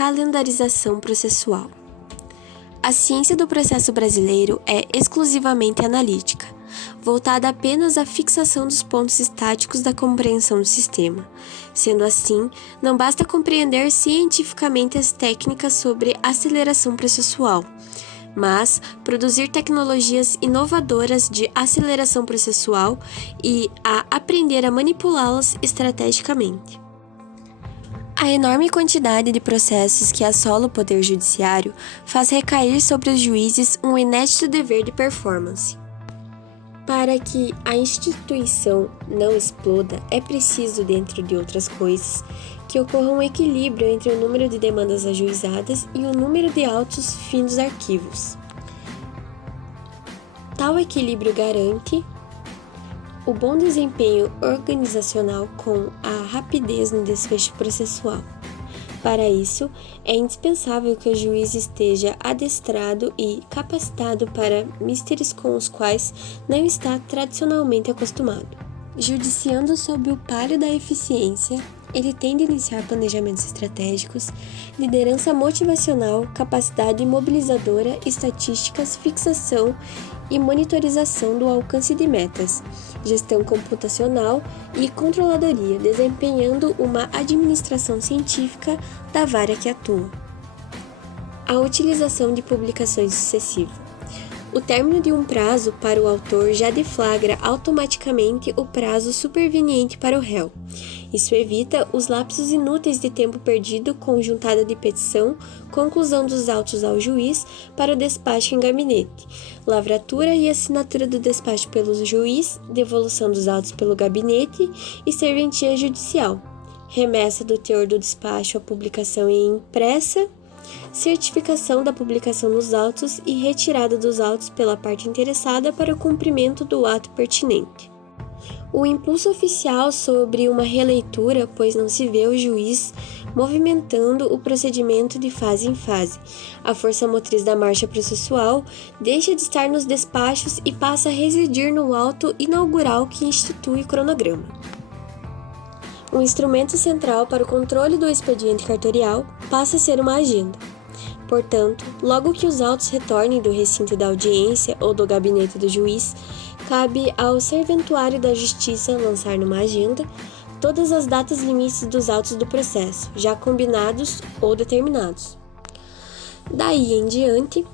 calendarização processual. A ciência do processo brasileiro é exclusivamente analítica, voltada apenas à fixação dos pontos estáticos da compreensão do sistema. Sendo assim, não basta compreender cientificamente as técnicas sobre aceleração processual, mas produzir tecnologias inovadoras de aceleração processual e a aprender a manipulá-las estrategicamente. A enorme quantidade de processos que assola o Poder Judiciário faz recair sobre os juízes um inédito dever de performance. Para que a instituição não exploda, é preciso, dentre de outras coisas, que ocorra um equilíbrio entre o número de demandas ajuizadas e o número de autos findos arquivos. Tal equilíbrio garante o bom desempenho organizacional com a rapidez no desfecho processual. Para isso, é indispensável que o juiz esteja adestrado e capacitado para mistérios com os quais não está tradicionalmente acostumado. Judiciando sob o palio da eficiência, ele tem de iniciar planejamentos estratégicos, liderança motivacional, capacidade mobilizadora, estatísticas, fixação e monitorização do alcance de metas, gestão computacional e controladoria, desempenhando uma administração científica da vara que atua. A utilização de publicações sucessivas. O término de um prazo para o autor já deflagra automaticamente o prazo superveniente para o réu. Isso evita os lapsos inúteis de tempo perdido com juntada de petição, conclusão dos autos ao juiz para o despacho em gabinete, lavratura e assinatura do despacho pelo juiz, devolução dos autos pelo gabinete e serventia judicial, remessa do teor do despacho à publicação em impressa, certificação da publicação dos autos e retirada dos autos pela parte interessada para o cumprimento do ato pertinente. O impulso oficial sobre uma releitura, pois não se vê o juiz movimentando o procedimento de fase em fase. A força motriz da marcha processual deixa de estar nos despachos e passa a residir no auto inaugural que institui o cronograma. Um instrumento central para o controle do expediente cartorial passa a ser uma agenda. Portanto, logo que os autos retornem do recinto da audiência ou do gabinete do juiz, cabe ao serventuário da Justiça lançar numa agenda todas as datas limites dos autos do processo, já combinados ou determinados. Daí em diante,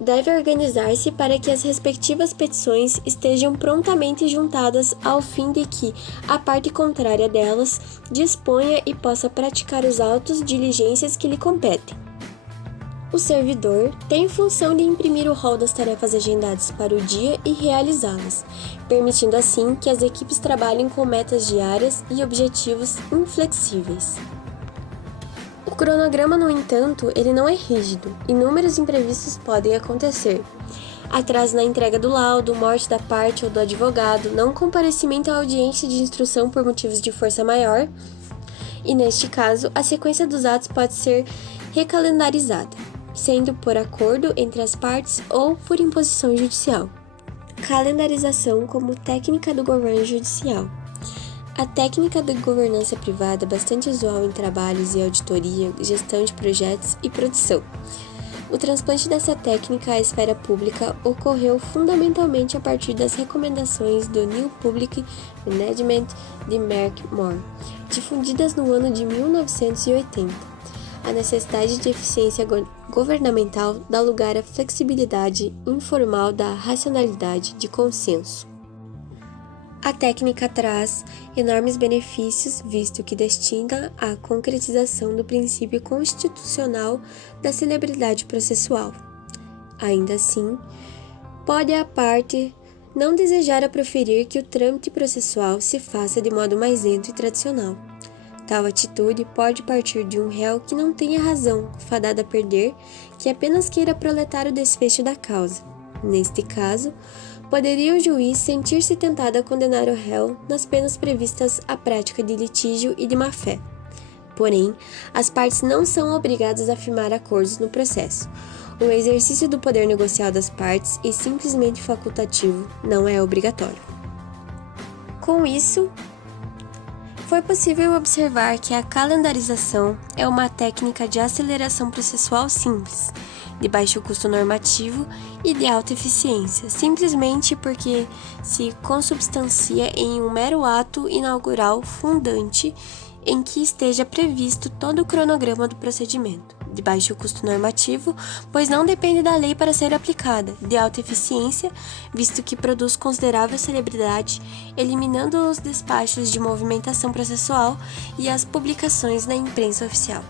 deve organizar-se para que as respectivas petições estejam prontamente juntadas ao fim de que a parte contrária delas disponha e possa praticar os autos diligências que lhe competem. O servidor tem função de imprimir o rol das tarefas agendadas para o dia e realizá-las, permitindo assim que as equipes trabalhem com metas diárias e objetivos inflexíveis. O cronograma, no entanto, ele não é rígido. Inúmeros imprevistos podem acontecer. Atraso na entrega do laudo, morte da parte ou do advogado, não comparecimento à audiência de instrução por motivos de força maior, e neste caso, a sequência dos atos pode ser recalendarizada, sendo por acordo entre as partes ou por imposição judicial. Calendarização como técnica do governo judicial. A técnica da governança privada é bastante usual em trabalhos e auditoria, gestão de projetos e produção. O transplante dessa técnica à esfera pública ocorreu fundamentalmente a partir das recomendações do New Public Management de Merck Moore, difundidas no ano de 1980. A necessidade de eficiência governamental dá lugar à flexibilidade informal da racionalidade de consenso. A técnica traz enormes benefícios, visto que destina à concretização do princípio constitucional da celebridade processual. Ainda assim, pode a parte não desejar a proferir que o trâmite processual se faça de modo mais lento e tradicional. Tal atitude pode partir de um réu que não tenha razão, fadado a perder, que apenas queira proletar o desfecho da causa. Neste caso, poderia o juiz sentir-se tentado a condenar o réu nas penas previstas à prática de litígio e de má-fé. Porém, as partes não são obrigadas a firmar acordos no processo. O exercício do poder negocial das partes é simplesmente facultativo, não é obrigatório. Com isso, Foi possível observar que a calendarização é uma técnica de aceleração processual simples, de baixo custo normativo e de alta eficiência, simplesmente porque se consubstancia em um mero ato inaugural fundante em que esteja previsto todo o cronograma do procedimento. De baixo custo normativo, pois não depende da lei para ser aplicada, de alta eficiência, visto que produz considerável celebridade, eliminando os despachos de movimentação processual e as publicações na imprensa oficial.